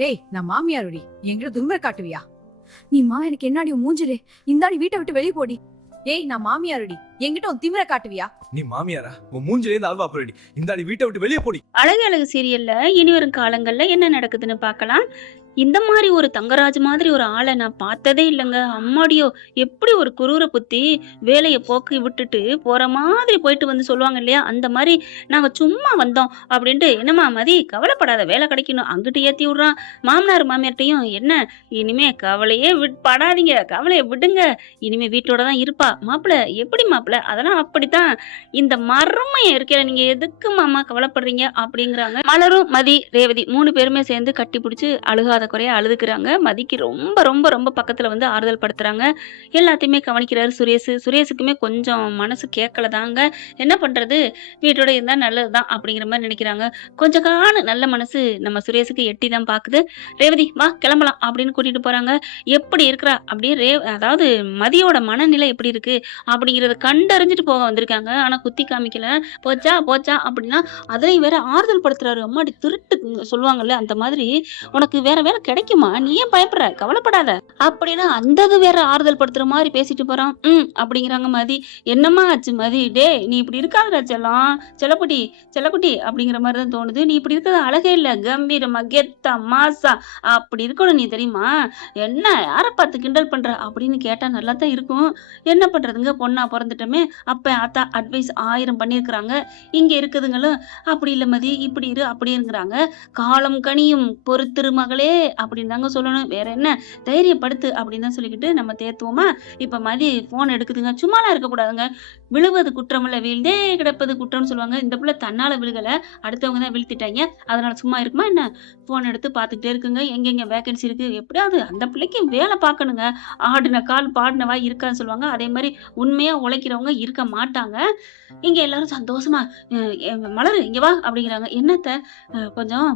ஏய், நான் மாமியாருடி, என்கிட்ட தும்மை காட்டுவியா? நீமா எனக்கு என்னாடி மூஞ்சிரு இந்தாடி வீட்டை விட்டு வெளியே போடி. ஏய், நான் மாமியாருடி, என்கிட்ட உன் திமிரை காட்டுவியா? நீ மாமியாரா? உன் மூஞ்சிலே இருந்து அல்வா போறடி. இந்த வீட்டை விட்டு வெளியே போடி. அழகு அழகு சீரியல்ல இனி வரும் காலங்கள்ல என்ன நடக்குதுன்னு பார்க்கலாம். இந்த மாதிரி ஒரு தங்கராஜ் மாதிரி ஒரு ஆளை நான் பார்த்ததே இல்லைங்க. அம்மாடியோ, எப்படி ஒரு குரூர புத்தி, வேலையை போக்கி விட்டுட்டு போற மாதிரி போயிட்டு வந்து சொல்லுவாங்க இல்லையா, அந்த மாதிரி நாங்க சும்மா வந்தோம் அப்படின்ட்டு. என்னம்மா மதி, கவலைப்படாத, வேலை கிடைக்கணும், அங்கிட்டு ஏத்தி விடுறான். மாமனார் மாமியார்ட்டையும் என்ன இனிமே கவலையே படாதீங்க, கவலையை விடுங்க, இனிமே வீட்டோட தான் இருப்பா. மாப்பிள்ள எப்படி மாப்பிள்ள, அதெல்லாம் அப்படித்தான், இந்த மர்மையம் இருக்கல, நீங்க எதுக்கு மாமா கவலைப்படுறீங்க அப்படிங்கிறாங்க. மலரும் மதி ரேவதி 3 பேருமே சேர்ந்து கட்டி பிடிச்சி அழுகாத குறைய அழுதுக்குறாங்க. மதிக்கு ரொம்ப ரொம்ப ரொம்ப பக்கத்துல வந்து ஆறுதல் படுத்துறாங்க. எல்லாத்தையுமே கவனிக்கிறாரு சுரேஷ். சுரேஷுக்குமே கொஞ்சம் மனசு கேட்கல தாங்க. என்ன பண்றது, வீட்டோட இருந்தா நல்லதுதான் அப்படிங்கிற மாதிரி நினைக்கிறாங்க. கொஞ்சம் காண நல்ல மனசு நம்ம சுரேஷுக்கு எட்டி தான் பாக்குது. ரேவதி வா கிளம்பலாம் அப்படின்னு கூட்டிட்டு போறாங்க. எப்படி இருக்கிறா அப்படியே அதாவது மதியோட மனநிலை எப்படி இருக்கு அப்படிங்கறத கண்டறிஞ்சிட்டு போக வந்திருக்காங்க. ஆனா குத்தி காமிக்கல. போச்சா போச்சா அப்படின்னா அதுலயும் வேற ஆறுதல் படுத்துறாரு. அம்மாடி திருட்டு சொல்லுவாங்கல்ல, அந்த மாதிரி உனக்கு வேற வேலை கிடைக்குமா, நீ ஏன் பயப்படுற, கவலைப்படாத அப்படின்னா அந்த வேற ஆறுதல் படுத்துற மாதிரி பேசிட்டு போறான். அப்படிங்கிறாங்க மதி. என்னம்மா ஆச்சு மதி, டே நீ இப்படி இருக்காதடா செல்லம், செல்லக்குட்டி செல்லக்குட்டி அப்படிங்கிற மாதிரி தான் தோணுது. நீ இப்படி இருக்கிறது அழகே இல்ல, கம்பீரமா கெத்தா மாசா அப்படி இருக்கணும் நீ, தெரியுமா? என்ன யாரை பார்த்து கிண்டல் பண்ற அப்படின்னு கேட்டா நல்லா தான் இருக்கும். என்ன பண்றதுங்க, பொண்ணா பிறந்துட்டோமே, அப்ப அத்தா அட்வைஸ் 1000 பண்ணியிருக்கிறாங்க. இங்க இருக்குதுங்களும் அப்படி இல்ல மதி, இப்படி இரு அப்படிங்கிறாங்க. காலம் கனியும் பொறுத்திரு மகளே அப்படின்னு தாங்க சொல்லணும். வேற என்ன, தைரியப்படுத்து அப்படின்னு தான் சொல்லிக்கிட்டு நம்ம தேத்துவோமா. இப்ப மதி போன் எடுக்குதுங்க. சும்மாலாம் இருக்கக்கூடாதுங்க. விழுவது குற்றம் இல்ல, வீழ்ந்தே கிடப்பது குற்றம்னு சொல்லுவாங்க. இந்த பிள்ளை தன்னால விழுகல, அடுத்தவங்க தான் வீழ்த்திட்டாங்க, அதனால சும்மா இருக்குமா என்ன? போன் எடுத்து பார்த்துக்கிட்டே இருக்குங்க. எங்கெங்க வேகன்சி இருக்கு, எப்படியாவது அந்த பிள்ளைக்கு வேலை பார்க்கணுங்க. ஆடின கால் பாடினவா இருக்கான்னு சொல்லுவாங்க. அதே மாதிரி உண்மையா உழைக்கிறவங்க இருக்க மாட்டாங்க. இங்க எல்லாரும் சந்தோஷமா மலரு இங்க வா அப்படிங்கிறாங்க. என்னத்த கொஞ்சம்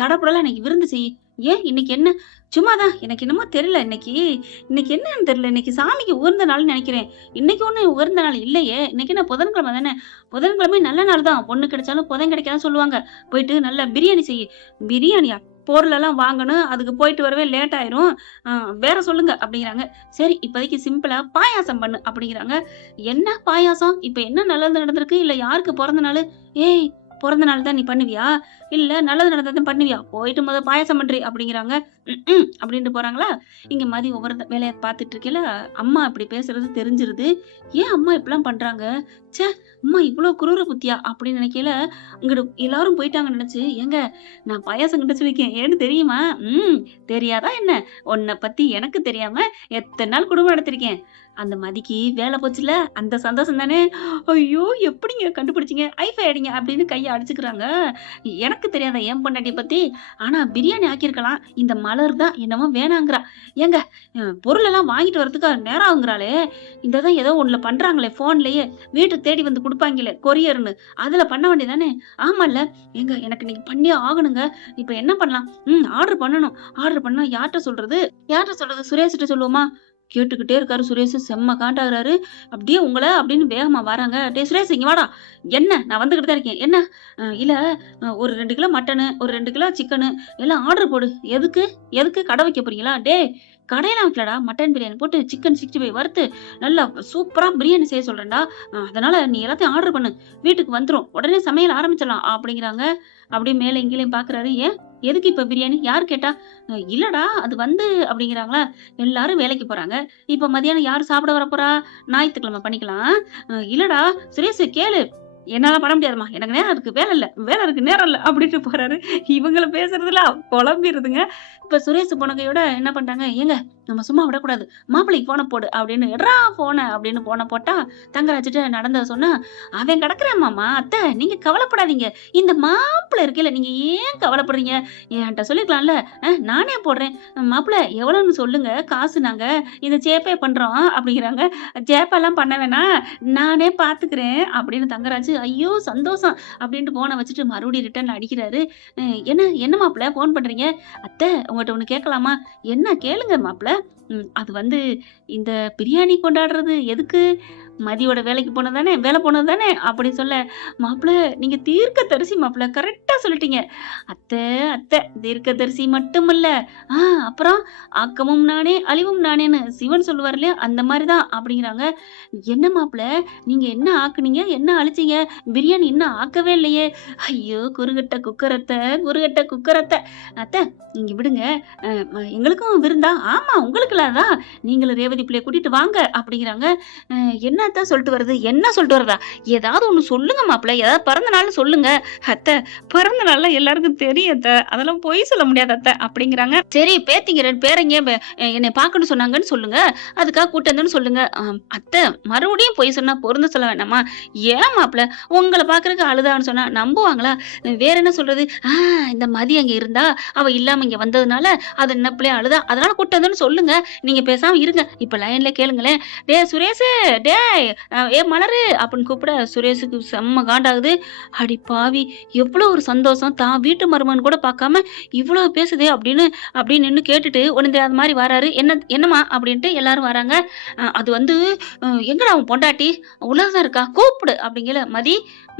தடப்படலாம், இன்னைக்கு விருந்து செய். ஏன் இன்னைக்கு என்ன, சும்மாதான், எனக்கு என்னமோ தெரியல, இன்னைக்கு என்னன்னு தெரியல, இன்னைக்கு சாமிக்கு உகந்த நாள்னு நினைக்கிறேன். இன்னைக்கு ஒண்ணு உகந்த நாள் இல்லையே, இன்னைக்கு என்ன புதன்கிழமை தானே, புதன்கிழமை நல்ல நாள் தான், பொண்ணு கிடைச்சாலும் புதன் கிடைக்காதுன்னு சொல்லுவாங்க. போயிட்டு நல்ல பிரியாணி செய். பிரியாணியா, பொருளெல்லாம் வாங்கணும், அதுக்கு போயிட்டு வரவே லேட் ஆயிரும், வேற சொல்லுங்க அப்படிங்கிறாங்க. சரி இப்போதைக்கு சிம்பிளா பாயாசம் பண்ணு அப்படிங்கிறாங்க. என்ன பாயாசம், இப்ப என்ன நல்லது நடந்திருக்கு, இல்ல யாருக்கு பிறந்த நாள்? ஏய், பிறந்த நாள் தான் நீ பண்ணுவியா, இல்ல நல்லது நடந்ததும் பண்ணுவியா, போயிட்டு முதல் பாயாசம் பண்றி அப்படிங்கிறாங்க. அப்படின்ட்டு போறாங்களா. இங்க மதி ஒவ்வொரு வேலையை பார்த்துட்டு இருக்கல, அம்மா இப்படி பேசுறது தெரிஞ்சிருது. ஏன் அம்மா இப்படிலாம் பண்றாங்க, சே அம்மா இவ்வளவு குரூர புத்தியா அப்படின்னு நினைக்கல. இங்கிட்டு எல்லாரும் போயிட்டாங்கன்னு நினைச்சு, ஏங்க நான் பாயாசம் கிட்ட சொல்லிருக்கேன், ஏன்னு தெரியுமா? தெரியாதா என்ன, உன்னை பத்தி எனக்கு தெரியாம எத்தனை நாள் குடும்பம் நடத்திருக்கேன். அந்த மதிக்கு வேலை போச்சுல, அந்த சந்தோஷம் தானே. ஐயோ எப்படிங்க கண்டுபிடிச்சிங்க, ஐஃபை அடிங்க அப்படின்னு கையை அடிச்சுக்கிறாங்க. எனக்கு தெரியாத என் பொண்டாட்டியை பத்தி, ஆனா பிரியாணி ஆக்கியிருக்கலாம். இந்த மலர் தான் என்னமோ வேணாங்கிறா. ஏங்க பொருள் எல்லாம் வாங்கிட்டு வரதுக்கு நேரம் ஆகுங்கிறாளே, இந்த தான் ஏதோ ஒண்ணுல பண்றாங்களே, போன்லயே வீட்டுக்கு தேடி வந்து கொடுப்பாங்களே கொரியர்னு, அதுல பண்ண வேண்டியதானே. ஆமால்ல, ஏங்க எனக்கு இன்னைக்கு பண்ணியே ஆகணுங்க. இப்ப என்ன பண்ணலாம்? ஆர்டர் பண்ணணும். ஆர்டர் பண்ணா யார்கிட்ட சொல்றது, சுரேஷ்கிட்ட சொல்லுவோமா? கேட்டுக்கிட்டே இருக்காரு சுரேஷ், செம்ம காண்டாகிறாரு. அப்படியே உங்களை அப்படின்னு வேகமா வராங்க. டே சுரேஷ் இங்க வாடா. என்ன, நான் வந்துகிட்டு தான் இருக்கேன். என்ன, இல்ல ஒரு 2 கிலோ மட்டனு, ஒரு 2 கிலோ சிக்கனு எல்லாம் ஆர்டர் போடு. எதுக்கு கடை வைக்க போறீங்களா? டே கடையெல்லாம் வைக்கலடா, மட்டன் பிரியாணி போட்டு சிக்கன் 65 வறுத்து நல்லா சூப்பரா பிரியாணி செய்ய சொல்றேன்டா. அதனால நீ எல்லாத்தையும் ஆர்டர் பண்ணு, வீட்டுக்கு வந்துரும், உடனே சமையல் ஆரம்பிச்சிடலாம் அப்படிங்கிறாங்க. அப்படியே மேல எங்கேயும் பாக்குறாரு. ஏன் எதுக்கு இப்ப பிரியாணி, யார் கேட்டா? இல்லடா அது வந்து அப்படிங்கிறாங்களா. எல்லாரும் வேலைக்கு போறாங்க, இப்ப மதியானம் யாரு சாப்பிட வர போறா, ஞாயிற்றுக்கிழமை பண்ணிக்கலாம். இல்லடா சுரேஷ் கேளு, என்னால பண்ண முடியாதுமா, எனக்கு நேரம் இருக்கு, வேலை இருக்கு, நேரம் இல்ல அப்படின்ட்டு போறாரு. இவங்கள பேசுறதுல குழம்பிடுதுங்க. இப்ப சுரேஷ் போனகையோட என்ன பண்றாங்க, ஏங்க நம்ம சும்மா விடக்கூடாது, மாப்பிள்ளைக்கு போன போடு அப்படின்னு, எட்ரா போன அப்படின்னு போன போட்டா தங்கராஜிட்ட நடந்தத சொன்னா, அவன் கிடக்குறான் மாமா, அத்தை நீங்க கவலைப்படாதீங்க, இந்த மாப்பிள்ளை இருக்கல, நீங்க ஏன் கவலைப்படுறீங்க, என்கிட்ட சொல்லிக்கலாம்ல, நானே போடுறேன், மாப்பிள்ளை எவ்வளவுன்னு சொல்லுங்க, காசு நாங்க இந்த சேப்பே பண்றோம் அப்படிங்கிறாங்க. சேப்பெல்லாம் பண்ண வேணாம், நானே பாத்துக்கிறேன் அப்படின்னு தங்கராஜ். ஐயோ சந்தோஷம் அப்படின்ட்டு போனை வச்சுட்டு மறுபடியும் ரிட்டர்ன் அடிக்கிறாரு. என்ன மாப்பிள்ளை போன் பண்றீங்க? அத்தை உங்கள்கிட்ட ஒண்ணு கேட்கலாமா? என்ன கேளுங்க மாப்பிள்ளை. அது வந்து இந்த பிரியாணி கொண்டாடுறது எதுக்கு, மதியோட வேலைக்கு போனது தானே, வேலை போனது தானே அப்படின்னு சொல்ல, மாப்பிள்ள நீங்க தீர்க்கதரிசி மாப்பிள்ள, கரெக்டா சொல்லிட்டீங்க. அத்தை அத்தை தீர்க்கதரிசி மட்டும் இல்ல, அப்புறம் ஆக்கமும் நானே அழிவும் நானேன்னு சிவன் சொல்லுவார் இல்லையா, அந்த மாதிரிதான் அப்படிங்கிறாங்க. என்ன மாப்பிள்ள நீங்க என்ன ஆக்குனீங்க, என்ன அழிச்சீங்க, பிரியாணி இன்னும் ஆக்கவே இல்லையே. ஐயோ குறுகட்ட குக்கரத்தை, குறுகட்ட குக்கரத்தை. அத்தை நீங்க விடுங்க, எங்களுக்கும் விருந்தா? ஆமா உங்களுக்குலாம் தான், நீங்களும் ரேவதி பிள்ளைய கூட்டிட்டு வாங்க அப்படிங்கிறாங்க. என்னத்தான் சொல்லிட்டு வருது, என்ன சொல்லிட்டு வருதா, ஏதாவது ஒண்ணு சொல்லுங்க மாப்பிள்ள, ஏதாவது பிறந்த நாள்னு சொல்லுங்க. அத்தை பிறந்த நாள்ல எல்லாருக்கும் தெரியும் அத்தை, அதெல்லாம் பொய் சொல்ல முடியாது அத்தை அப்படிங்கிறாங்க. சரி பேத்திங்க 2 பேரைங்க என்னை பார்க்கணும்னு சொன்னாங்கன்னு சொல்லுங்க, அதுக்காக கூட்டு வந்தேன்னு சொல்லுங்க. அத்தை மறுபடியும் பொய் சொன்னா பொருந்து சொல்ல வேண்டாமா? ஏன் மாப்பிள்ள உங்களை பாக்குறதுக்கு அழுதான்னு சொன்னா நம்புவாங்களா? வேற என்ன சொல்றது, இந்த மதி அங்க இருந்தா, அவ இல்லாம இங்க வந்ததுனால அது என்ன பிள்ளைய அழுதா, அதனால கூட்டு வந்தேன்னு சொல்லுங்க. நீங்க பேசாம இருங்க. இப்ப லைன்ல கேளுங்களேன். டே சுரேஷ், டே மலரு அப்படின்னு கூப்பிட சுரேஷுக்கு செம்ம காண்டாகுது. அடி பாவி, எவ்வளவு ஒரு சந்தோஷம், தான் வீட்டு மருமகன் கூட பார்க்காம இவ்வளவு பேசுதே அப்படின்னு நின்னு கேட்டுட்டு உடனே அது மாதிரி வராரு. என்னம்மா அப்படின்ட்டு எல்லாரும் வராங்க. அது வந்து எங்கடா அவன் பொண்டாட்டி, உள்ளதான் இருக்கா, கூப்பிடு அப்படிங்கிற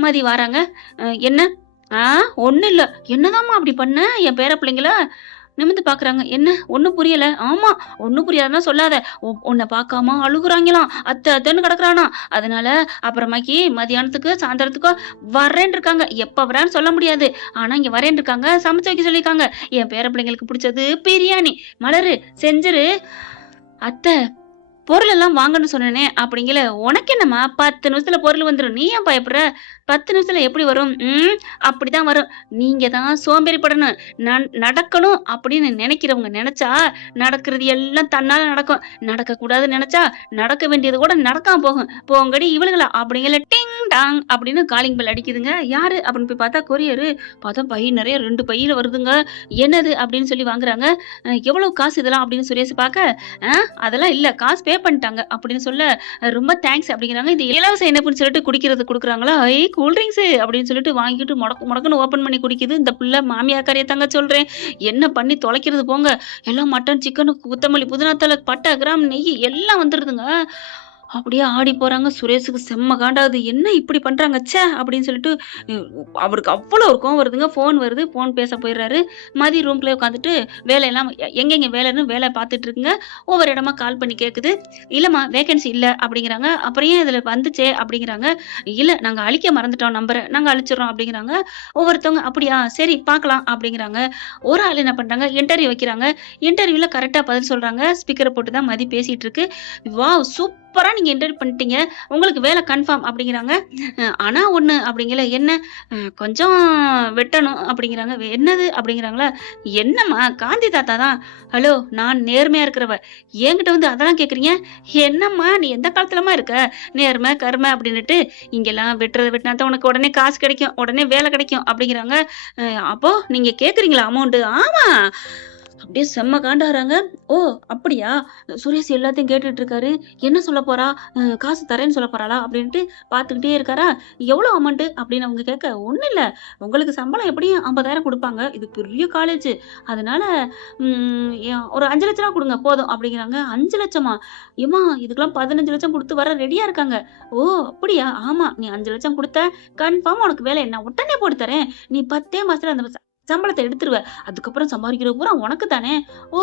மதி வராங்க. என்ன ஒண்ணும் இல்ல, என்னதாம்மா அப்படி பண்ண, என் பேர பிள்ளைங்கள நிமிந்து பாக்குறாங்க. என்ன ஒண்ணும் புரியல? ஆமா ஒண்ணும் புரியாதுன்னா சொல்லாத, உன்னை பார்க்காம அழுகுறாங்களாம், அத்தைன்னு கிடக்குறானா, அதனால அப்புறமாக்கி மதியானத்துக்கு சாயந்தரத்துக்கோ வரேன் இருக்காங்க. எப்ப வரான்னு சொல்ல முடியாது, ஆனா இங்க வரேன் இருக்காங்க, சமைச்சு வைக்க சொல்லியிருக்காங்க. என் பேர பிள்ளைங்களுக்கு பிடிச்சது பிரியாணி. மலரு செஞ்சிரு. அத்தை பொருள் எல்லாம் வாங்கன்னு சொன்னேனே அப்படிங்கல, உனக்கு என்னம்மா 10 நிமிஷத்துல பொருள் வந்துடும், நீ ஏன் பயப்படுற? 10 நிமிஷத்துல எப்படி வரும்? அப்படிதான் வரும். நீங்க தான் சோம்பேறிப்படணும், நடக்கணும் அப்படின்னு நினைக்கிறவங்க நினைச்சா நடக்கிறது எல்லாம் தன்னால நடக்கும், நடக்க கூடாதுன்னு நினைச்சா நடக்க வேண்டியது கூட நடக்காம போகும். போங்கடி இவளுங்களா அப்படிங்கல. டிங் டாங் அப்படின்னு காலிங் பெல் அடிக்குதுங்க. யாரு அப்படின்னு போய் பார்த்தா கொரியரு. பார்த்தா பை நிறைய 2 பையில வருதுங்க. என்னது அப்படின்னு சொல்லி வாங்குறாங்க. எவ்வளவு காசு இதெல்லாம் அப்படின்னு சுரேஷ் பார்க்க, அதெல்லாம் இல்ல, காசு பே பண்ணிட்டாங்க அப்படின்னு சொல்ல, ரொம்ப தேங்க்ஸ் அப்படிங்கிறாங்க. இது இலவச இணைப்புன்னு சொல்லிட்டு குடிக்கிறது கொடுக்குறாங்களா, கூல்ட்ரிங்க்ஸ் அப்படின்னு சொல்லிட்டு வாங்கிட்டு முடக்குன்னு ஓபன் பண்ணி குடிக்குது. இந்த பிள்ளை மாமியாக்காரிய தாங்க சொல்றேன், என்ன பண்ணி தொலைக்கிறது போங்க. எல்லாம் மட்டன், சிக்கன், கொத்தமல்லி, புதினாத்தலை, பட்டை, கிராம், நெய் எல்லாம் வந்துருதுங்க. அப்படியே ஆடி போறாங்க. சுரேஷுக்கு செம்ம காண்டாகுது, என்ன இப்படி பண்றாங்க ச்சே அப்படின்னு சொல்லிட்டு அவருக்கு அவ்வளோ ஒரு கோவம் வருதுங்க. ஃபோன் வருது, ஃபோன் பேச போயிடுறாரு. மதி ரூம்குள்ளே உட்காந்துட்டு வேலையெல்லாம் எங்கெங்க வேலைன்னு வேலை பார்த்துட்டு இருக்குங்க. ஒவ்வொரு இடமா கால் பண்ணி கேட்குது. இல்லைம்மா வேகன்சி இல்லை அப்படிங்கிறாங்க. அப்புறம் ஏன் இதில் வந்துச்சே அப்படிங்கிறாங்க. இல்லை நாங்கள் அழிக்க மறந்துட்டோம், நம்பரை நாங்கள் அழிச்சிடறோம் அப்படிங்கிறாங்க. ஒவ்வொருத்தவங்க அப்படியா சரி பார்க்கலாம் அப்படிங்கிறாங்க. ஒரு ஆள் என்ன பண்ணுறாங்க, இன்டர்வியூ வைக்கிறாங்க. இன்டர்வியூவில் கரெக்டாக பதில் சொல்கிறாங்க. ஸ்பீக்கரை போட்டு தான் மதி பேசிகிட்டு இருக்கு. வாவ் சூப்பரா நீங்க இன்டர்வியூ பண்ணிட்டீங்க, உங்களுக்கு வேலை கன்ஃபார்ம் அப்படிங்கிறாங்க. ஆனா ஒண்ணு அப்படிங்கல, என்ன கொஞ்சம் வெட்டணும் அப்படிங்கிறாங்க. என்னது அப்படிங்கிறாங்களா. என்னம்மா காந்தி தாத்தா தான். ஹலோ நான் நேர்மையா இருக்கிறவ, என்கிட்ட வந்து அதெல்லாம் கேக்குறீங்க? என்னம்மா நீ எந்த காலத்துலமா இருக்க, நேர்மை கருமை அப்படின்னுட்டு, இங்கெல்லாம் வெட்டினா தான் உனக்கு உடனே காசு கிடைக்கும், உடனே வேலை கிடைக்கும் அப்படிங்கிறாங்க. அப்போ நீங்க கேக்குறீங்களா அமௌண்ட்? ஆமா அப்படியே செம்ம காண்டாகிறாங்க. ஓ அப்படியா, சுரேஷ் எல்லாத்தையும் கேட்டுட்டு இருக்காரு. என்ன சொல்ல போறா, காசு தரேன்னு சொல்ல போறாளா அப்படின்ட்டு பார்த்துக்கிட்டே இருக்காரா. எவ்வளோ அமௌண்ட்டு அப்படின்னு அவங்க கேட்க, ஒன்றும் இல்லை உங்களுக்கு சம்பளம் எப்படியும் 50,000 கொடுப்பாங்க, இது பெரிய காலேஜ், அதனால ஒரு 5 லட்ச ரூபா கொடுங்க போதும் அப்படிங்கிறாங்க. 5 லட்சமா? ஏமா இதுக்கெல்லாம் 15 லட்சம் கொடுத்து வர ரெடியா இருக்காங்க. ஓ அப்படியா, ஆமா நீ 5 லட்சம் கொடுத்த கன்ஃபார்ம் உனக்கு வேலை, என்ன உடனே போட்டு தரேன், நீ 10 மாசத்துல அந்த சம்பளத்தை எடுத்துருவ, அதுக்கப்புறம் சம்பாதிக்கிற பூரா உனக்கு தானே. ஓ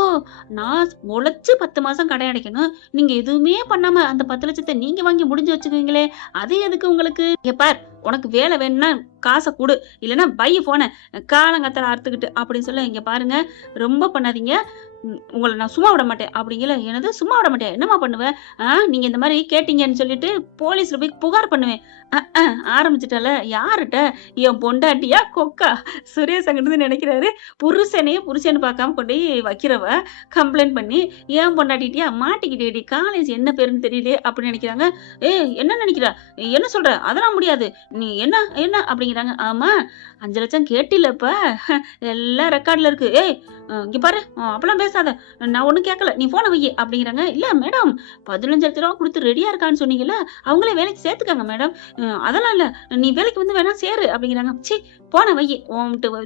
நான் உழைச்சு 10 மாசம் கடை அடைக்கணும், நீங்க எதுவுமே பண்ணாம அந்த 10 லட்சத்தை நீங்க வாங்கி முடிஞ்சு வச்சுக்குவீங்களே, அது எதுக்கு உங்களுக்கு? பார் உனக்கு வேலை வேணும்னா காசை கொடு, இல்லைன்னா பை போன காலங்கத்தில் அறுத்துக்கிட்டு அப்படின்னு சொல்ல, இங்க பாருங்க ரொம்ப பண்ணாதீங்க, உங்களை நான் சும்மா விட மாட்டேன் அப்படிங்கல. எனது சும்மா விட மாட்டேன், என்னம்மா பண்ணுவேன், நீங்க இந்த மாதிரி கேட்டீங்கன்னு சொல்லிட்டு போலீஸ்ல போய் புகார் பண்ணுவேன். ஆரம்பிச்சுட்டால, யாருட்ட, என் பொண்டாட்டியா கொக்கா, சுரேஷ் அங்கிட்டு நினைக்கிறாரு புருஷன்னு பார்க்காம கொண்டு வைக்கிறவ கம்ப்ளைண்ட் பண்ணி ஏன் பொண்டாட்டிட்டியா மாட்டிக்கிட்டேடி, காலேஜ் என்ன பேருன்னு தெரியல அப்படின்னு நினைக்கிறாங்க. என்ன நினைக்கிறா, என்ன சொல்ற, அதெல்லாம் முடியாது, நீ என்ன அப்படிங்கிறாங்க. ஆமா 5 லட்சம் கேட்டில்லப்ப, எல்லாம் ரெக்கார்ட்ல இருக்கு, இங்க பாரு அப்பெல்லாம் பேசாத, நான் ஒண்ணும் கேட்கல, நீ போன வை அப்படிங்கிறாங்க. இல்ல மேடம் 15 லட்ச ரூபா கொடுத்து ரெடியா இருக்கான்னு சொன்னீங்கல்ல, அவங்களே வேலைக்கு சேர்த்துக்காங்க மேடம், அதெல்லாம் இல்ல, நீ வேலைக்கு வந்து வேணா சேரு அப்படிங்கிறாங்க. சி போன வை,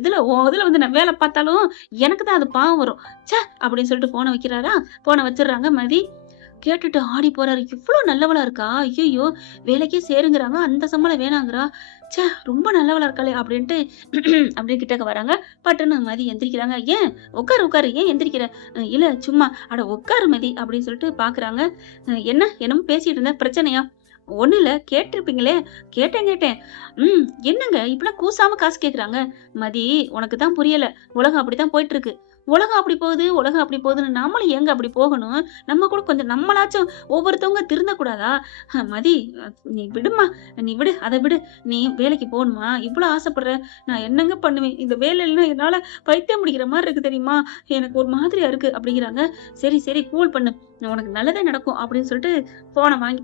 இதுல வந்து நான் வேலை பார்த்தாலும் எனக்கு தான் அது பாவம் வரும் சே அப்படின்னு சொல்லிட்டு போனை வைக்கிறாரா. போனை வச்சிடுறாங்க. மதி கேட்டுட்டு ஆடி போறாரு. இவ்ளோ நல்லவளா இருக்கா, ஐயோ வேலைக்கே சேருங்கிறாங்க, அந்த சம்பளம் வேணாங்கிறா, ச்சே ரொம்ப நல்லவளா இருக்காளே அப்படின்ட்டு அப்படின்னு கிட்டக்க வராங்க. பட்டுன்னு மதி எந்திரிக்கிறாங்க. ஏன் உட்காரு உட்காரு, ஏன் எந்திரிக்கிற? இல்ல சும்மா. அட உட்காரு மதி அப்படின்னு சொல்லிட்டு பாக்குறாங்க. என்னமோ பேசிட்டு இருந்த, பிரச்சனையா? ஒண்ணு இல்ல, கேட்டிருப்பீங்களே. கேட்டேன். என்னங்க இப்பெல்லாம் கூசாம காசு கேக்குறாங்க? மதி, உனக்கு தான் புரியல. உலகம் அப்படித்தான் போயிட்டு இருக்கு. உலகம் அப்படி போகுது, உலகம் அப்படி போகுதுன்னு நம்மளும் ஏங்க அப்படி போகணும்? நம்ம கூட கொஞ்சம் நம்மளாச்சும் ஒவ்வொருத்தவங்க திருந்தக்கூடாதா? மதி, நீ விடுமா, நீ விடு, அதை விடு. நீ வேலைக்கு போகணுமா? இவ்வளவு ஆசைப்படுற, நான் என்னங்க பண்ணுவேன்? இந்த வேலையில என்னால பைத்தியம் முடிக்கிற மாதிரி இருக்கு தெரியுமா? எனக்கு ஒரு மாதிரியா இருக்கு அப்படிங்கிறாங்க. சரி சரி, கூல் பண்ணு, உனக்கு நல்லதே நடக்கும் அப்படின்னு சொல்லிட்டு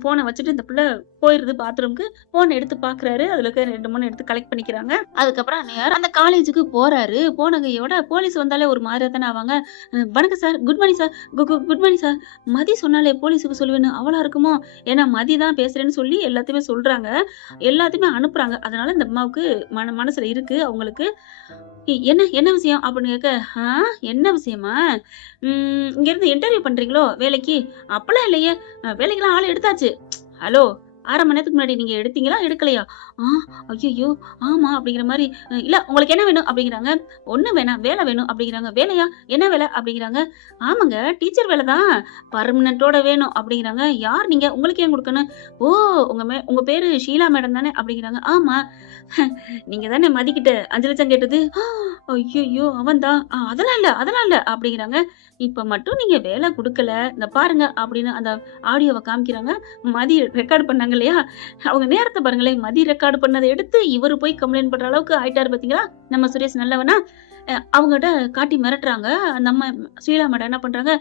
போனை வச்சுட்டு இந்த பிள்ளை போயிருது பாத்ரூம்க்கு. போன் எடுத்து பாக்குறாரு. அதுல இருக்க 2 3 எடுத்து கலெக்ட் பண்ணிக்கிறாங்க. அதுக்கப்புறம் நேரா அந்த காலேஜுக்கு போறாரு. போன கையோட போலீஸ் வந்தாலே ஒரு மாதிரியா தானே ஆவாங்க. வணக்கம் sir, good morning sir, good morning sir. Mathi சொன்னாலே போலீஸுக்கு சொல்லுவேன்னு அவளா இருக்குமோ? ஏன்னா மதி தான் பேசுறேன்னு சொல்லி எல்லாத்தையுமே சொல்றாங்க, எல்லாத்தையுமே அனுப்புறாங்க. அதனால இந்த அம்மாவுக்கு மனசுல இருக்கு அவங்களுக்கு. என்ன விஷயம் அப்படின்னு கேட்க, என்ன விஷயமா? இங்க இருந்து இன்டர்வியூ பண்றீங்களோ வேலைக்கு? அப்பெல்லாம் இல்லையே, வேலைக்கெல்லாம் ஆள் எடுத்தாச்சு. ஹலோ, 1/2 மணி நேரத்துக்கு முன்னாடி நீங்க எடுத்தீங்களா, எடுக்கலையா? ஐயோ ஆமா அப்படிங்கிற மாதிரி. இல்ல, உங்களுக்கு என்ன வேணும் அப்படிங்கிறாங்க. ஒண்ணு வேணாம், வேலை வேணும் அப்படிங்கிறாங்க. வேலையா? என்ன வேலை அப்படிங்கிறாங்க. ஆமாங்க, டீச்சர் வேலை தான், பர்மனன்ட்டோட வேணும் அப்படிங்கிறாங்க. யார் நீங்க, உங்களுக்கு ஏன் கொடுக்கணும்? ஓ, உங்க பேரு ஷீலா மேடம் தானே அப்படிங்கிறாங்க. ஆமா. நீங்க தானே மதிக்கிட்ட 5 லட்சம் கேட்டது? ஐயோ அவன் தான். அதெல்லாம் இல்ல அப்படிங்கிறாங்க. இப்ப மட்டும் நீங்க வேலை கொடுக்கல, இந்த பாருங்க அப்படின்னு அந்த ஆடியோவை காமிக்கிறாங்க. மதி ரெக்கார்ட் பண்ணாங்க இல்லையா, அவங்க நேரத்தை பாருங்களேன். மதி ரெக்கார்டு பண்ணதை எடுத்து இவரு போய் கம்ப்ளைண்ட் பண்ற அளவுக்கு ஆயிட்டாரு பாத்தீங்களா நம்ம சுரேஷ் நல்லவனா? அவங்ககிட்ட காட்டி மிரட்டுறாங்க. நம்ம ஸ்ரீலா மேடம் என்ன பண்றாங்க,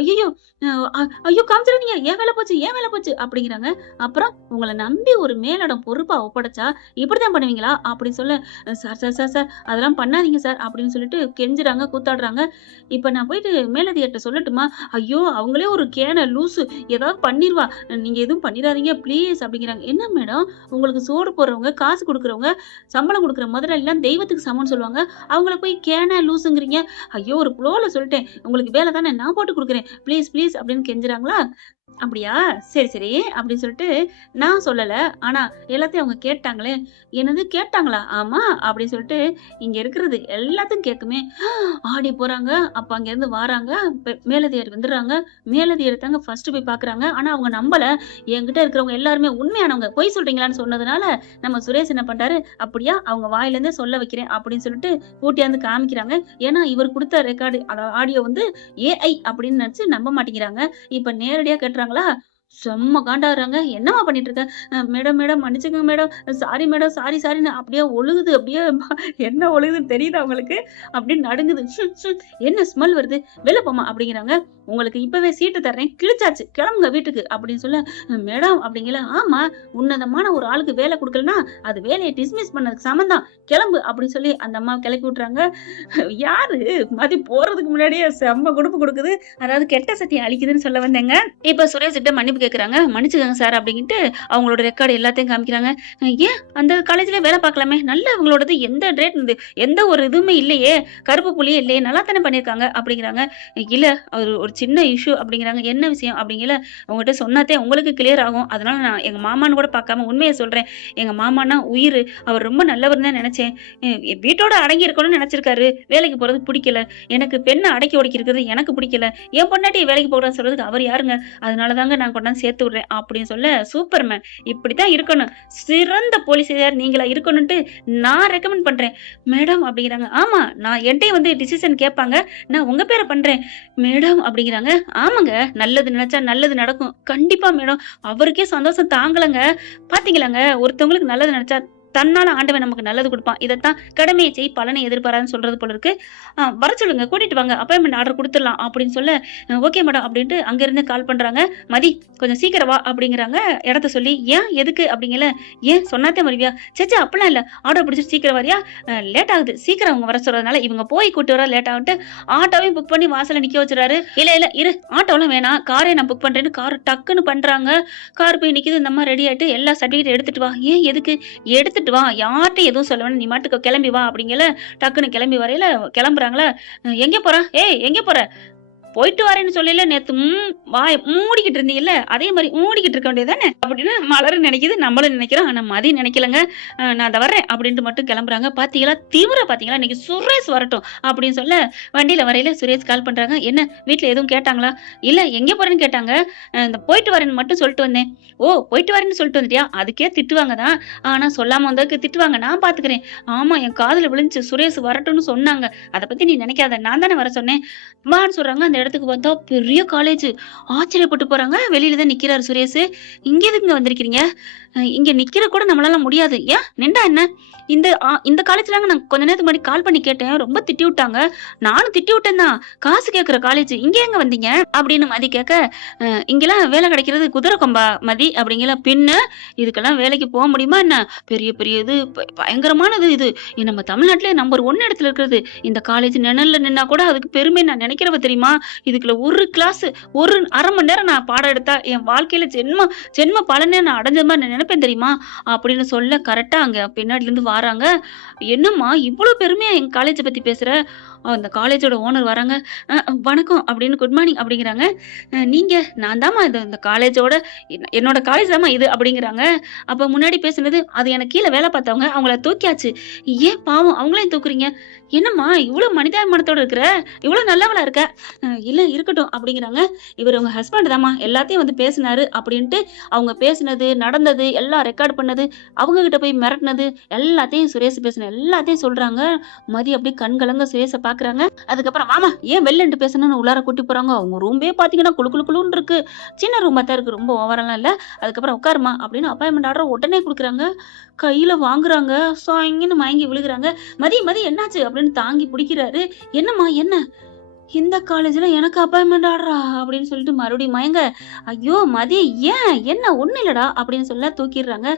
ஐயோ காமிச்சிருந்தீங்க, ஏன் வேலை போச்சு அப்படிங்கிறாங்க. அப்புறம் உங்களை நம்பி ஒரு மேலிடம் பொறுப்பா ஒப்படைச்சா இப்படிதான் பண்ணுவீங்களா அப்படின்னு சொல்ல, சார் அதெல்லாம் பண்ணாதீங்க சார் அப்படின்னு சொல்லிட்டு கெஞ்சுறாங்க, கூத்தாடுறாங்க. இப்ப நான் போயிட்டு மேலதிகாரிட்ட சொல்லட்டுமா? ஐயோ அவங்களே ஒரு கேன லூசு, ஏதாவது பண்ணிருவா, நீங்க எதுவும் பண்ணிடாதீங்க ப்ளீஸ் அப்படிங்கிறாங்க. என்ன மேடம், உங்களுக்கு சோறு போடுறவங்க, காசு கொடுக்குறவங்க, சம்பளம் கொடுக்குற முதல்ல எல்லாம் தெய்வத்துக்கு சமம்னு சொல்லுவாங்க, அவங்கள போய் கேன லூசுங்கிறீங்க? ஐயோ ஒரு ப்ளோல சொல்லிட்டேன், உங்களுக்கு வேலை தானே, நான் போட்டு கொடுக்குறேன், ப்ளீஸ் அப்படின்னு கெஞ்சுறாங்களா? அப்படியா, சரி அப்படின்னு சொல்லிட்டு, நான் சொல்லல, ஆனா எல்லாத்தையும் அவங்க கேட்டாங்களே. என்னது கேட்டாங்களா? ஆமா அப்படின்னு சொல்லிட்டு இங்க இருக்கிறது எல்லாத்தையும் கேக்குமே. ஆடி போறாங்க. அப்ப அங்க இருந்து வாராங்க, மேலதிகாரி வந்துடுறாங்க. மேலதிகாரி தாங்க ஃபர்ஸ்ட் போய் பாக்குறாங்க. ஆனா அவங்க நம்பல. என்கிட்ட இருக்கிறவங்க எல்லாருமே உண்மையானவங்க, பொய் சொல்றீங்களான்னு சொன்னதுனால நம்ம சுரேஷ் என்ன பண்றாரு, அப்படியா அவங்க வாயில இருந்தே சொல்ல வைக்கிறேன் அப்படின்னு சொல்லிட்டு கூட்டியாந்து காமிக்கிறாங்க. ஏன்னா இவர் கொடுத்த ரெக்கார்டு ஆடியோ வந்து AI அப்படின்னு நினைச்சு நம்ப மாட்டேங்கிறாங்க. இப்ப நேரடியா கேட்டுறாங்களா, செம்ம காண்டாடுறாங்க. என்னமா பண்ணிட்டு இருக்க? மேடம் மன்னிச்சுங்க மேடம், சாரி மேடம், சாரின்னு அப்படியே ஒழுகுது. அப்படியே என்ன ஒழுகுதுன்னு தெரியுது அவங்களுக்கு, அப்படியே நடுங்குது. என்ன ஸ்மெல் வருது, வெளில போமா அப்படிங்கிறாங்க. உங்களுக்கு இப்பவே சீட்டு தர்றேன், கிழிச்சாச்சு, கிளம்புங்க வீட்டுக்கு அப்படின்னு சொல்ல, மேடம் அப்படிங்கல. ஆமா, உன்னதமான ஒரு ஆளுக்கு வேலை கொடுக்கலன்னா அது வேலையை டிஸ்மிஸ் பண்ணதுக்கு சமந்தான், கிளம்பு அப்படின்னு சொல்லி அந்த அம்மா கிளப்பி விட்டுறாங்க. யாரு மதி போறதுக்கு முன்னாடியே செம்ம குடுப்பு கொடுக்குது, அதாவது கெட்ட சக்தியை அழிக்குதுன்னு சொல்ல வந்தேங்க. இப்ப சுரேஷ் கிட்ட மன்னிப்பு கேக்குறாங்க. மன்னிச்சுக்கோங்க சார் அப்படின்ட்டு அவங்களோட ரெக்கார்டு எல்லாத்தையும் காமிக்கிறாங்க. ஏன் அந்த காலேஜ்ல வேலை பார்க்கலாமே, நல்ல அவங்களோடது எந்த ரேட், எந்த ஒரு இதுவுமே இல்லையே, கருப்பு புள்ளியே இல்லையே, நல்லா தானே பண்ணிருக்காங்க அப்படிங்கிறாங்க. இல்ல ஒரு சின்ன இஷ்யூ அப்படிங்கிறாங்க. என்ன விஷயம் அப்படிங்கல, உங்ககிட்ட சொன்னாதே உங்களுக்கு கிளியர் ஆகும், அதனால நான் எங்க மாமான்னு கூட பார்க்காம உண்மையை சொல்றேன். எங்க மாமானா உயிர், அவர் ரொம்ப நல்லவர் தான் நினைச்சேன். வீட்டோட அடங்கி இருக்கணும்னு நினைச்சிருக்காரு, வேலைக்கு போறது பிடிக்கல, எனக்கு பெண்ணை அடக்கி ஒடுக்கி இருக்கிறது எனக்கு பிடிக்கல, என் பொண்டாட்டி வேலைக்கு போறேன்னு சொல்றதுக்கு அவர் யாருங்க, அதனாலதாங்க நான் கொண்டாந்து சேர்த்து விடுறேன் அப்படின்னு சொல்ல, சூப்பர்மேன், இப்படித்தான் இருக்கணும், சிறந்த போலீஸார் நீங்களா இருக்கணும்ட்டு நான் ரெக்கமெண்ட் பண்றேன் மேடம் அப்படிங்கிறாங்க. ஆமா, நான் என்கிட்ட வந்து டிசிஷன் கேட்பாங்க, நான் உங்க பேரை பண்றேன் மேடம் அப்படிங்கிறாங்க. ஆமாங்க, நல்லது நினைச்சா நல்லது நடக்கும், கண்டிப்பா மேடம். அவருக்கே சந்தோஷம் தாங்கலங்க. பாத்தீங்களாங்க, ஒருத்தவங்களுக்கு நல்லது நினைச்சா தன்னால ஆண்டவன் நமக்கு நல்லது கொடுப்பான். இதைத்தான் கடமையை செய் பலனை எதிர்பாரான்னு சொல்றது போல இருக்கு. வர சொல்லுங்க, கூட்டிட்டு வாங்க, அப்பாயின்மெண்ட் ஆர்டர் கொடுத்துடலாம் அப்படின்னு சொல்ல, ஓகே மேடம் அப்படின்ட்டு அங்க இருந்து கால் பண்றாங்க. மதி கொஞ்சம் சீக்கிரம் வா அப்படிங்கிறாங்க இடத்த சொல்லி. ஏன் எதுக்கு அப்படிங்கல, ஏன் சொன்னாத்தே வருவியா? சேச்சா அப்படிலாம் இல்ல, ஆர்டர் பிடிச்சிட்டு சீக்கிரம் வரியா, லேட் ஆகுது, சீக்கிரம் அவங்க வர சொல்றதுனால இவங்க போய் கூட்டு வர லேட் ஆகிட்டு ஆட்டோவையும் புக் பண்ணி வாசல்ல நிக்க வச்சுறாரு. இல்ல இரு, ஆட்டோலாம் வேணாம், காரே நான் புக் பண்றேன்னு கார் டக்குன்னு பண்றாங்க. கார் போய் நிக்குது. இந்த அம்மா ரெடி ஆயிட்டு எல்லா சர்டிபிகேட் எடுத்துட்டு வா. ஏன் எதுக்கு? எடுத்துட்டு வா, யார்கிட்ட எதுவும் சொல்ல வேணும், நீ மாட்டுக்கு கிளம்பி வா அப்படிங்கல. டக்குன்னு கிளம்பி வரையில கிளம்புறாங்களா. எங்க போற? எங்க போற? போயிட்டு வரேன்னு சொல்லல நேத்து வாய மூடிக்கிட்டு இருந்தீங்கல்ல, அதே மாதிரி மூடிக்கிட்டு இருக்க வேண்டியதானே அப்படின்னு மலரும் நினைக்குது, நம்மளும் நினைக்கிறோம். ஆனா மதி நினைக்கலங்க. நான் அதை வர்றேன் அப்படின்ட்டு மட்டும் கிளம்புறாங்க. பாத்தீங்களா திமிர பாத்தீங்களா, இன்னைக்கு சுரேஷ் வரட்டும் அப்படின்னு சொல்ல வண்டியில வரையில சுரேஷ் கால் பண்றாங்க. என்ன வீட்டுல எதுவும் கேட்டாங்களா? இல்ல எங்க போறேன்னு கேட்டாங்க. இந்த போயிட்டு வரேன்னு மட்டும் சொல்லிட்டு வந்தேன். ஓ போயிட்டு வரேன்னு சொல்லிட்டு வந்துட்டியா? அதுக்கே திட்டுவாங்க தான். ஆனா சொல்லாம வந்ததுக்கு திட்டுவாங்க, நான் பாத்துக்கிறேன். ஆமா என் காதுல விழுந்துச்சு, சுரேஷ் வரட்டும்னு சொன்னாங்க. அதை பத்தி நீ நினைக்காத, நான் தானே வர சொன்னேன். வான்னு சொல்றாங்க. அந்த இடத்துக்கு பார்த்தா பெரிய காலேஜ். ஆச்சரியப்பட்டு போறாங்க. வெளியில தான் நிக்கிறாரு சுரேஷ். இங்க எதுக்குங்க வந்திருக்கிறீங்க? இங்க நிக்கிற கூட நம்மளால முடியாது. ஏன் நின்றா என்ன? இந்த காலேஜ்ல நான் கொஞ்ச நேரத்துக்கு முன்னாடி கால் பண்ணி கேட்டேன், ரொம்ப திட்டி விட்டாங்க. நானும் திட்டி விட்டேன் தான். காசு கேட்கிற காலேஜ் இங்க எங்க வந்தீங்க அப்படின்னு மதி கேட்க, இங்கெல்லாம் வேலை கிடைக்கிறது குதிரை கொம்பா மதி அப்படிங்கிற பின்ன இதுக்கெல்லாம் வேலைக்கு போக முடியுமா என்ன? பெரிய பெரிய இது பயங்கரமானது இது. நம்ம தமிழ்நாட்டிலே நம்பர் 1 இடத்துல இருக்கிறது. இந்த காலேஜ் நிழல்ல நின்னா கூட அதுக்கு பெருமை நான் நினைக்கிறவ தெரியுமா? இதுக்குள்ள ஒரு கிளாஸ் ஒரு அரை மணி நேரம் நான் பாடம் எடுத்தா என் வாழ்க்கையில ஜென்ம பலனே நான் அடைஞ்ச மாதிரி நான் நினைப்பேன் தெரியுமா அப்படின்னு சொல்ல கரெக்டா அங்க பின்னாடில இருந்து வராங்க. என்னம்மா இவ்வளவு பெருமையா எங்க காலேஜை பத்தி பேசுற? அந்த காலேஜோட ஓனர் வராங்க. வணக்கம் அப்படின்னு குட் மார்னிங் அப்படிங்கிறாங்க. நீங்க? நான் தாம்மா இந்த காலேஜோட என்னோட காலேஜ் தாம்மா இது அப்படிங்கிறாங்க. அப்ப முன்னாடி பேசுனது அது எனக்கு கீழே வேலை பார்த்தவங்க, அவங்கள தூக்கியாச்சு. ஏன் பாவம் அவங்களையும் தூக்குறீங்க? என்னம்மா இவ்வளவு மனிதாபிமானத்தோட இருக்கிற, இவ்வளவு நல்லவளா இருக்க? இல்ல இருக்கட்டும் அப்படிங்கிறாங்க. இவர் உங்க ஹஸ்பண்ட் தாம்மா எல்லாத்தையும் வந்து பேசினாரு அப்படின்ட்டு அவங்க பேசினது நடந்தது எல்லாம் ரெக்கார்ட் பண்ணது, அவங்க கிட்ட போய் மிரட்டினது எல்லாத்தையும் சுரேஷ் பேசின எல்லாத்தையும் சொல்றாங்க. மதி அப்படியே கண் கலங்க சுரேஷை பாக்குறாங்க. அதுக்கப்புறம் மாமா ஏன் வெளிலன்ட்டு பேசணும்னு உள்ளார கூட்டி போறாங்க. அவங்க ரூம்பே பாத்தீங்கன்னா குளு குளு குளுன்னு இருக்கு. சின்ன ரூமா தான் இருக்கு, ரொம்ப ஓவரெல்லாம் இல்ல. அதுக்கப்புறம் உட்காருமா அப்படின்னு அப்பாயின்மெண்ட் ஆர்டர் உடனே கொடுக்குறாங்க. கையில வாங்குறாங்க. சாயிங்கன்னு மயங்கி விழுகுறாங்க. மதி என்னாச்சு அப்படின்னு தாங்கி பிடிக்கிறாரு. என்னம்மா என்ன? இந்த காலேஜ்ல எனக்கு அப்பாயின்மெண்ட் ஆடுறா அப்படின்னு சொல்லிட்டு மறுபடியும் மயங்க. ஐயோ மதி ஏன் என்ன ஒண்ணு இல்லடா அப்படின்னு சொல்ல தூக்கிடுறாங்க.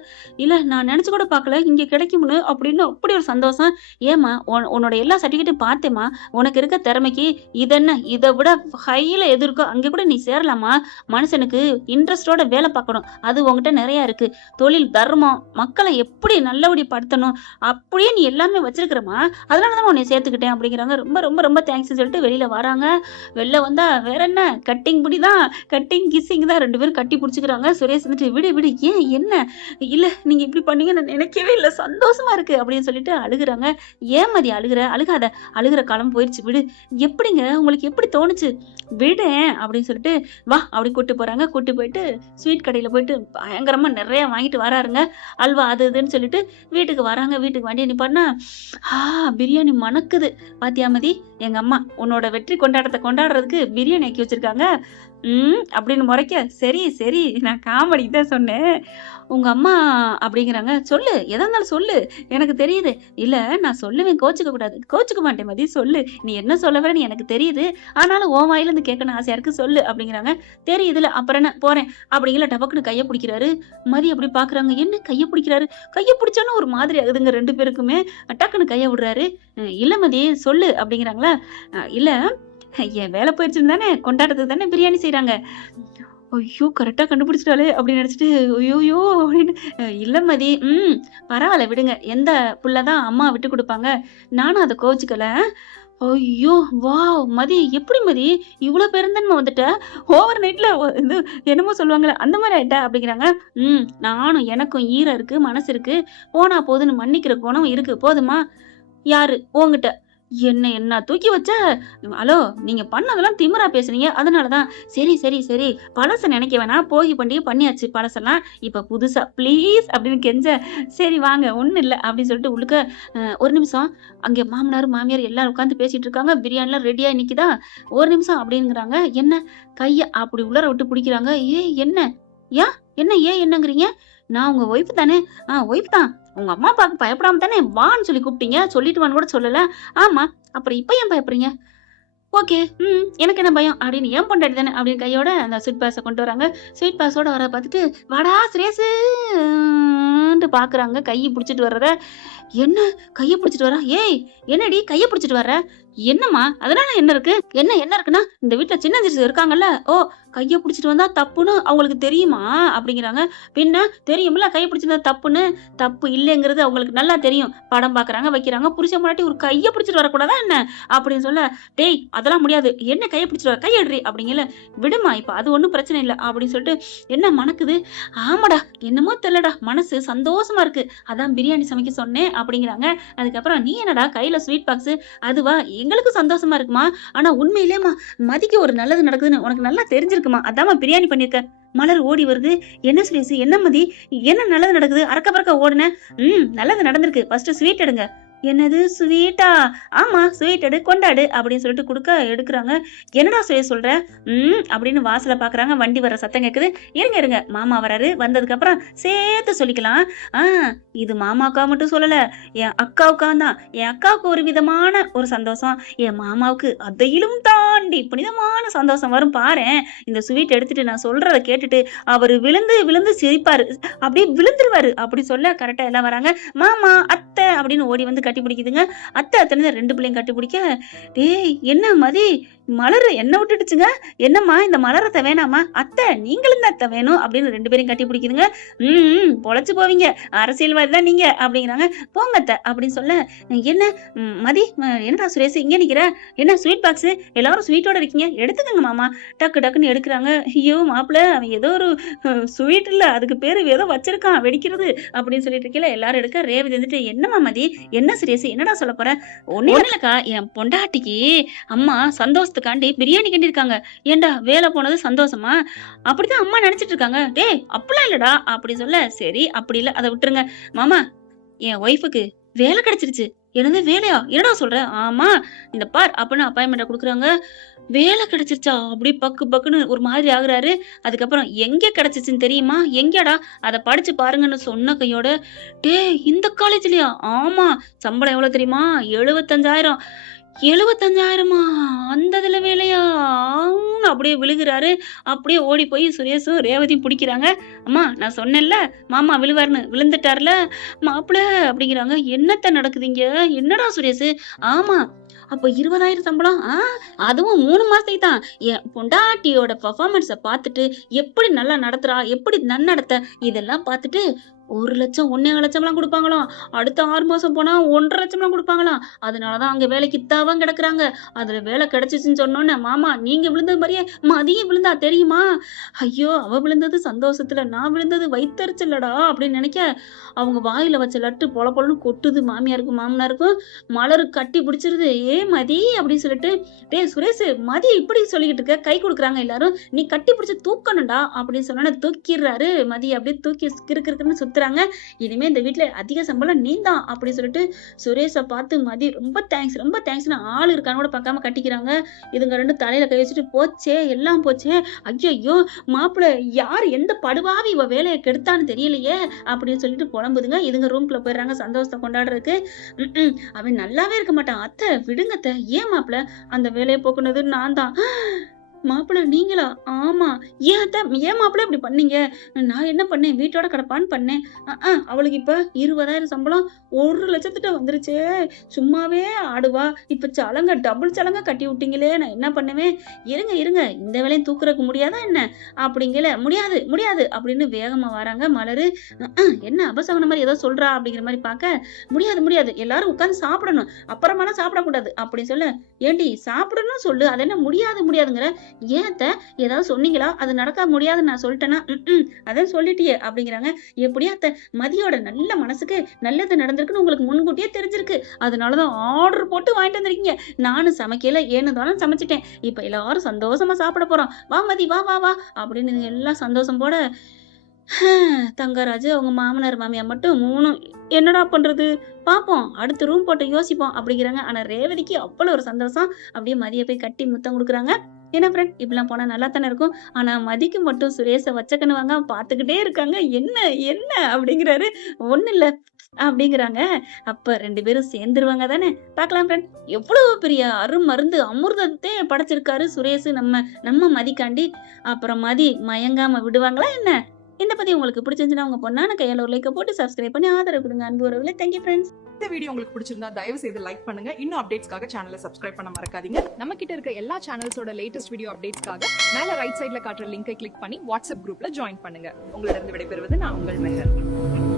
இல்ல நான் நினைச்சு கூட பார்க்கல இங்க கிடைக்கும்னு அப்படின்னு அப்படி ஒரு சந்தோஷம். ஏமா உன்னோட எல்லா சர்டிபிகேட்டும் பார்த்தேம்மா, உனக்கு இருக்க திறமைக்கு இதென்ன இதை விட ஹையில எது இருக்கோ அங்க கூட நீ சேரலாமா. மனுஷனுக்கு இன்ட்ரெஸ்டோட வேலை பார்க்கணும், அது உங்ககிட்ட நிறைய இருக்கு. தொழில் தர்மம், மக்களை எப்படி நல்லபடி படுத்தணும் அப்படியே நீ எல்லாமே வச்சிருக்கிறமா, அதனாலதான் உன்னை சேர்த்துக்கிட்டேன் அப்படிங்கிறாங்க. ரொம்ப ரொம்ப ரொம்ப தேங்க்ஸ் சொல்லிட்டு வெளியில வராங்க. வெளில வந்தா வேற என்ன கட்டிங் பிடிதான், கட்டிங் கிஸ்ஸிங் தான். 2 பேரும் கட்டி பிடிச்சிக்கிறாங்க. சுரேஷ் வந்துட்டு விடு ஏன் என்ன? இல்ல நீங்க இப்படி பண்ணீங்க நான் நினைக்கவே இல்லை, சந்தோஷமா இருக்கு அப்படின்னு சொல்லிட்டு அழுகுறாங்க. ஏன் மதி அழுகாத, அழுகுற காலம் போயிடுச்சு விடு. எப்படிங்க உங்களுக்கு எப்படி தோணுச்சு? விடு அப்படின்னு சொல்லிட்டு வா அப்படி கூட்டு போறாங்க. கூட்டு போயிட்டு ஸ்வீட் கடையில போயிட்டு பயங்கரமா நிறைய வாங்கிட்டு வராருங்க. அல்வா அது இதுன்னு சொல்லிட்டு வீட்டுக்கு வராங்க. வீட்டுக்கு வண்டியை நிப்பாட்டினா பிரியாணி மணக்குது. பாத்தியா மதி, எங்க அம்மா உன்னோட வெற்றி கொண்டாட்டத்தை கொண்டாடுறதுக்கு பிரியாணி ஆக்கி வச்சிருக்காங்க அப்படின்னு முறைக்க. சரி நான் காமெடி தான் சொன்னேன். உங்க அம்மா அப்படிங்கிறாங்க. சொல்லு எதா இருந்தாலும் சொல்லு, எனக்கு தெரியுது. இல்ல நான் சொல்லுவேன், கோச்சுக்க கூடாது. கோச்சுக்க மாட்டேன் மதி, சொல்லு நீ என்ன சொல்ல வரேன்னு எனக்கு தெரியுது, ஆனாலும் உன் வாயில இருந்து கேட்கணும் ஆசையா இருக்கு, சொல்லு அப்படிங்கிறாங்க. தெரியுதுல அப்புறம் என்ன போறேன் அப்படிங்கிற டபக்குன்னு கையை பிடிக்கிறாரு. மதி அப்படி பாக்குறாங்க. என்ன கையை பிடிக்கிறாரு? கையை பிடிச்சாலும் ஒரு மாதிரி ஆகுதுங்க 2 பேருக்குமே. டக்குன்னு கையை விடுறாரு. இல்ல மதி சொல்லு அப்படிங்கிறாங்களா. இல்ல என் வேலை போயிடுச்சுன்னு தானே, கொண்டாடுறதுக்கு தானே பிரியாணி செய்யறாங்க. ஐயோ கரெக்டா கண்டுபிடிச்சிட்டாலே அப்படின்னு நினைச்சிட்டு ஐயோயோ அப்படின்னு. இல்ல மதி பரவாயில்ல விடுங்க, எந்த புள்ளதான் அம்மா விட்டு கொடுப்பாங்க, நானும் அதை கோச்சுக்கல. ஐயோ வா மதி எப்படி மதி இவ்வளவு பெருந்தன்மை வந்துட்ட, ஓவர் நைட்ல இது என்னமோ சொல்லுவாங்களே அந்த மாதிரி ஆயிட்டா அப்படிங்கிறாங்க. நானும் எனக்கும் ஈரம் இருக்கு, மனசு இருக்கு, போனா போதுன்னு மன்னிக்கிற குணம் இருக்கு, போதுமா? யாரு உங்ககிட்ட என்ன தூக்கி வச்ச? ஹலோ நீங்க பண்ணதெல்லாம் திமிரா பேசுறீங்க, அதனாலதான். சரி பழச நினைக்க வேணாம், போகி பண்டிகை பண்ணியாச்சு, பழசெல்லாம் இப்ப புதுசா ப்ளீஸ் அப்படின்னு கெஞ்ச. சரி வாங்க ஒண்ணும் இல்லை அப்படின்னு சொல்லிட்டு உள்ளுக்க ஒரு நிமிஷம், அங்க மாமனார் மாமியார் எல்லாரும் உட்காந்து பேசிட்டு இருக்காங்க, பிரியாணிலாம் ரெடியா நிக்குதா, ஒரு நிமிஷம் அப்படிங்கிறாங்க. என்ன கைய அப்படி உள்ளர விட்டு பிடிக்கிறாங்க. என்னங்கிறீங்க? நான் உங்க ஒய்ஃப் தானே? ஒய்ஃப் தான். உங்க அம்மா அப்பாவுக்கு பயப்படாம தானே வான்னு சொல்லி கூப்பிட்டீங்க, சொல்லிட்டு வான்னு கூட சொல்லல. ஆமா அப்புறம் இப்ப ஏன் பயப்படுறீங்க? ஓகே எனக்கு என்ன பயம் அப்படின்னு, ஏன் பொண்டாட்டி தானே அப்படின்னு கையோட அந்த ஸ்வீட் பாக்ஸை கொண்டு வராங்க. ஸ்வீட் பாக்ஸோட வர பார்த்துட்டு வாடா சுரேஷுன்ட்டு பாக்குறாங்க கையை பிடிச்சிட்டு வர்றத. என்ன கையை பிடிச்சிட்டு வர? ஏய் என்னடி கையை பிடிச்சிட்டு வர்ற? என்னம்மா அதனால என்ன இருக்கு? என்ன இருக்குன்னா இந்த வீட்டுல சின்ன சிறுசு இருக்காங்கல்ல, ஓ கைய பிடிச்சிட்டு வந்தா தப்புன்னு அவங்களுக்கு தெரியுமா அப்படிங்கிறாங்க. பின்ன தெரியும்ல கைய பிடிச்சிருந்தா தப்புன்னு. தப்பு இல்லைங்கிறது அவங்களுக்கு நல்லா தெரியும். படம் பாக்குறாங்க வைக்கிறாங்க, புருஷன் முன்னாடி ஒரு கைய பிடிச்சிட்டு வரக்கூடாதா என்ன அப்படின்னு சொல்ல, டேய் அதெல்லாம் முடியாது, என்ன கைய பிடிச்சிட்டு வர, கையெடுறி அப்படிங்கல. விடுமா இப்ப அது ஒண்ணும் பிரச்சனை இல்லை அப்படின்னு சொல்லிட்டு, என்ன மணக்குது? ஆமாடா என்னமோ தெரியலடா, மனசு சந்தோஷமா இருக்கு, அதான் பிரியாணி சமைக்க சொன்னேன் அப்படிங்கிறாங்க. அதுக்கப்புறம் நீ என்னடா கையில ஸ்வீட் பாக்ஸ், அதுவா எங்களுக்கும் சந்தோஷமா இருக்குமா, ஆனா உண்மையிலேமா மதிக்கு ஒரு நல்லது நடக்குதுன்னு உனக்கு நல்லா தெரிஞ்சிருக்குமா, அதாம்மா பிரியாணி பண்ணிருக்க. மலர் ஓடி வருது. என்ன சுரேஷ், என்ன மதி, என்ன நல்லது நடக்குது, அறக்க பறக்க ஓடுன? நல்லது நடந்திருக்கு, ஃபர்ஸ்ட் ஸ்வீட் எடுங்க. என்னது ஸ்வீட்டா? ஆமா ஸ்வீட் எடு கொண்டாடு அப்படின்னு சொல்லிட்டு கொடுக்க எடுக்கிறாங்க. என்னடா சுரேஷ் சொல்ற? அப்படின்னு வாசல பாக்குறாங்க. வண்டி வர சத்தம் கேக்குது. இருங்க மாமா வராரு, வந்ததுக்கு அப்புறம் சேர்த்து சொல்லிக்கலாம். இது மாமாவுக்கா மட்டும் சொல்லல, என் அக்காவுக்கா தான். என் அக்காவுக்கு ஒரு விதமான ஒரு சந்தோஷம், என் மாமாவுக்கு அதையிலும் தாண்டி புனிதமான சந்தோஷம் வரும் பாரு. இந்த ஸ்வீட் எடுத்துட்டு நான் சொல்றத கேட்டுட்டு அவரு விழுந்து விழுந்து சிரிப்பாரு, அப்படியே விழுந்துருவாரு அப்படி சொல்ல கரெக்டா எல்லாம் வராங்க. மாமா அத்தை அப்படின்னு ஓடி வந்து கட்டி பிடிக்குதுங்க. அத்தை அத்தனை 2 பிள்ளைங்க கட்டி பிடிக்க, டேய் என்ன மதி, மலர் என்ன விட்டுடுச்சுங்க, என்னம்மா இந்த மலரத்தை வேணாமா, அத்தை நீங்களும் தான் அத்தை வேணும் அப்படின்னு 2 பேரையும் கட்டி பிடிக்குதுங்க. பொழைச்சு போவீங்க, அரசியல்வாதி தான் நீங்க அப்படிங்கிறாங்க. போங்க அத்தை அப்படின்னு சொல்ல, என்ன மதி, என்னடா சுரேஷ் இங்கே நிக்கிற, என்ன ஸ்வீட் பாக்ஸ், எல்லாரும் ஸ்வீட்டோட இருக்கீங்க, எடுத்துக்கங்க மாமா. டக்கு டக்குன்னு எடுக்கிறாங்க. ஐயோ மாப்பிள்ள அவன் ஏதோ ஒரு ஸ்வீட் இல்ல, அதுக்கு பேரு ஏதோ வச்சிருக்கான் வெடிக்கிறது அப்படின்னு சொல்லிட்டு இருக்கல. எல்லாரும் எடுக்க. ரேவதி வந்துட்டு, என்னம்மா மதி, என்ன சுரேஷ் என்னடா சொல்ல போற? ஒண்ணு இல்லக்கா, என் பொண்டாட்டிக்கு அம்மா சந்தோஷத்துக்காண்டி பிரியாணி கண்டிருக்காங்க. ஏண்டா வேலை போனது சந்தோஷமா? அப்படிதான் அம்மா நினைச்சிட்டு இருக்காங்க. டேய் அப்படிலாம் இல்லடா அப்படி சொல்ல, சரி அப்படி இல்ல அதை விட்டுருங்க மாமா, என் ஒய்ஃபுக்கு வேலை கிடைச்சிருச்சு. என்னது வேலையா, என்னடா சொல்ற? ஆமா இந்த பார் அப்படின்னு அப்பாயின்மெண்ட் கொடுக்குறாங்க. வேலை கிடைச்சிருச்சா அப்படி பக்கு பக்குன்னு ஒரு மாதிரி ஆகுறாரு. அதுக்கப்புறம் எங்க கிடைச்சிச்சுன்னு தெரியுமா, எங்கடா அதை படிச்சு பாருங்கன்னு சொன்ன கையோட, டே இந்த காலேஜ்லயா? ஆமா சம்பளம் எவ்வளவு தெரியுமா, 75,000. 75,000மா, அந்த இதுல வேலையா? அப்படியே விழுகிறாரு. அப்படியே ஓடி போய் சுரேஷும் ரேவதியும் பிடிக்கிறாங்க. அம்மா நான் சொன்னேன்ல மாமா விழுவாருன்னு, விழுந்துட்டார்ல மாப்பிள்ள அப்படிங்கிறாங்க. என்னத்த நடக்குதுங்க, என்னடா சுரேஷ்? ஆமா அப்ப 20,000 சம்பளம், அதுவும் 3 மாசத்துக்கு தான். என் பொண்டாட்டியோட பெர்ஃபார்மன்ஸை பார்த்துட்டு, எப்படி நல்லா நடத்துறா, எப்படி நன்னடத்த, இதெல்லாம் பார்த்துட்டு 1 லட்சம் 1.5 லட்சம்லாம் கொடுப்பாங்களாம். அடுத்த 6 மாசம் போனா 1.5 லட்சம்லாம் கொடுப்பாங்களாம். அதனாலதான் அங்க வேலைக்கு தாவம் கிடக்குறாங்க. அதுல வேலை கிடைச்சிச்சுன்னு சொன்னோன்னே, மாமா நீங்க விழுந்தது மாதிரியே மதியம் விழுந்தா தெரியுமா? ஐயோ அவ விழுந்தது சந்தோஷத்துல, நான் விழுந்தது வயித்தறிச்சல்லடா அப்படின்னு நினைக்க, அவங்க வாயில வச்ச லட்டு பொல பொலன்னு கொட்டுது. மாமியாருக்கும் மாமனாருக்கும். மலரு கட்டி பிடிச்சிருது. ஏ மதி அப்படின்னு சொல்லிட்டு, டே சுரேஷ் மதி இப்படி சொல்லிக்கிட்டு இருக்க, கை கொடுக்குறாங்க எல்லாரும், நீ கட்டி பிடிச்சி தூக்கணும்டா அப்படின்னு சொன்ன தூக்கிடுறாரு. மதி அப்படியே தூக்கி கிறுக்குன்னு சுத்துறாங்க. இனிமே இந்த வீட்டுல அதிக சம்பளம் நீந்தான் அப்படி சொல்லிட்டு சுரேஷை பார்த்து மதி ரொம்ப தேங்க்ஸ்னு ஆள் இருக்கான்னு கூட பார்க்காம கட்டிக்கிறாங்க. இதுங்க 2 தலையில கை வச்சுட்டு, போச்சே எல்லாம் போச்சே, ஐயோ மாப்பிள்ள யார் எந்த படுவாவி இவ வேலையை கெடுத்தான்னு தெரியலையே அப்படின்னு சொல்லிட்டு புலம்புதுங்க. இதுங்க ரூம்குள்ள போயிடுறாங்க சந்தோஷத்தை கொண்டாடுறதுக்கு. அவன் நல்லாவே இருக்க மாட்டான். அத்தை விடுங்க அத்தை, ஏன் மாப்பிள்ள அந்த வேலையை போக்குனது நான் தான். மாப்பிள்ள நீங்களா? ஆமா. ஏன் மாப்பிள்ள இப்படி பண்ணீங்க? நான் என்ன பண்ணேன், வீட்டோட கிடப்பான்னு பண்ணேன். அவளுக்கு இப்ப 20,000 சம்பளம் 1 லட்சத்திட்ட வந்துருச்சே, சும்மாவே ஆடுவா. இப்ப சலங்க டபுள் சலங்க கட்டி விட்டீங்களே, நான் என்ன பண்ணுவேன்? இருங்க இந்த வேலையும் தூக்குறதுக்கு முடியாதா என்ன அப்படிங்கல. முடியாது அப்படின்னு வேகமா வராங்க. மலரு என்ன அபசவன மாதிரி ஏதோ சொல்றா அப்படிங்கிற மாதிரி பார்க்க, முடியாது எல்லாரும் உட்கார்ந்து சாப்பிடணும், அப்புறமாலாம் சாப்பிடக்கூடாது அப்படின்னு சொல்ல, ஏண்டி சாப்பிடணும் சொல்லு, அது என்ன முடியாதுங்கிற, ஏன் ஏதாவது சொன்னீங்களா, அது நடக்க முடியாதுன்னு நான் சொல்லிட்டேன்னா? அதான் சொல்லிட்டியே அப்படிங்கிறாங்க. எப்படியா அத்தை மதியோட நல்ல மனசுக்கு நல்லது நடந்திருக்குன்னு உங்களுக்கு முன்கூட்டியே தெரிஞ்சிருக்கு, அதனாலதான் ஆர்டர் போட்டு வாங்கிட்டு வந்திருக்கீங்க. நானும் சமைக்கல, ஏனதாலும் சமைச்சிட்டேன். இப்ப எல்லாரும் சந்தோஷமா சாப்பிட போறோம், வா மதி வா வா வா அப்படின்னு எல்லாம் சந்தோஷம் போட, தங்கராஜு அவங்க மாமனார் மாமியார் மட்டும் 3 என்னடா பண்றது பாப்போம், அடுத்த ரூம் போட்டு யோசிப்போம் அப்படிங்கிறாங்க. ஆனா ரேவதிக்கு அவ்வளவு ஒரு சந்தோஷம். அப்படியே மதிய போய் கட்டி முத்தம் கொடுக்குறாங்க. என்ன ஃப்ரெண்ட் இப்படிலாம் போனா நல்லா தானே இருக்கும். ஆனா மதிக்கு மட்டும் சுரேஷை வச்சக்கன்னு வாங்க பார்த்துக்கிட்டே இருக்காங்க. என்ன அப்படிங்கிறாரு. ஒண்ணு இல்ல அப்படிங்கிறாங்க. அப்ப 2 பேரும் சேர்ந்துருவாங்க தானே, பார்க்கலாம் ஃப்ரெண்ட். எவ்வளவு பெரிய அருமருந்து அமிர்தத்தை படைச்சிருக்காரு சுரேஷ் நம்ம மதிக்காண்டி. அப்புறம் மதி மயங்காம விடுவாங்களா என்ன? இந்த பத்தி உங்களுக்கு பிடிச்சிருந்துச்சுன்னா உங்க பொண்ணான கையால ஒரு லைக்க போட்டு சப்ஸ்கிரைப் பண்ணி ஆதரவு கொடுங்க. அன்பு உறவுகளே, தேங்க்யூ ஃப்ரெண்ட்ஸ். இந்த வீடியோ உங்களுக்கு பிடிச்சிருந்தா தயவு செய்து லைக் பண்ணுங்க. இன்னும் அப்டேட்ஸ்க்காக சேனலை சப்ஸ்கிரைப் பண்ண மறக்காதீங்க. நம்ம கிட்ட இருக்க எல்லா சேனல்ஸோட லேட்டஸ்ட் வீடியோ அப்டேட்ஸ்க்காக மேல ரைட் சைடுல காட்டுற லிங்கை கிளிக் பண்ணி வாட்ஸ்அப் குரூப்ல ஜாயின் பண்ணுங்க. உங்களிடம் விடைபெறுவது நான் உங்கள் மெஹர்.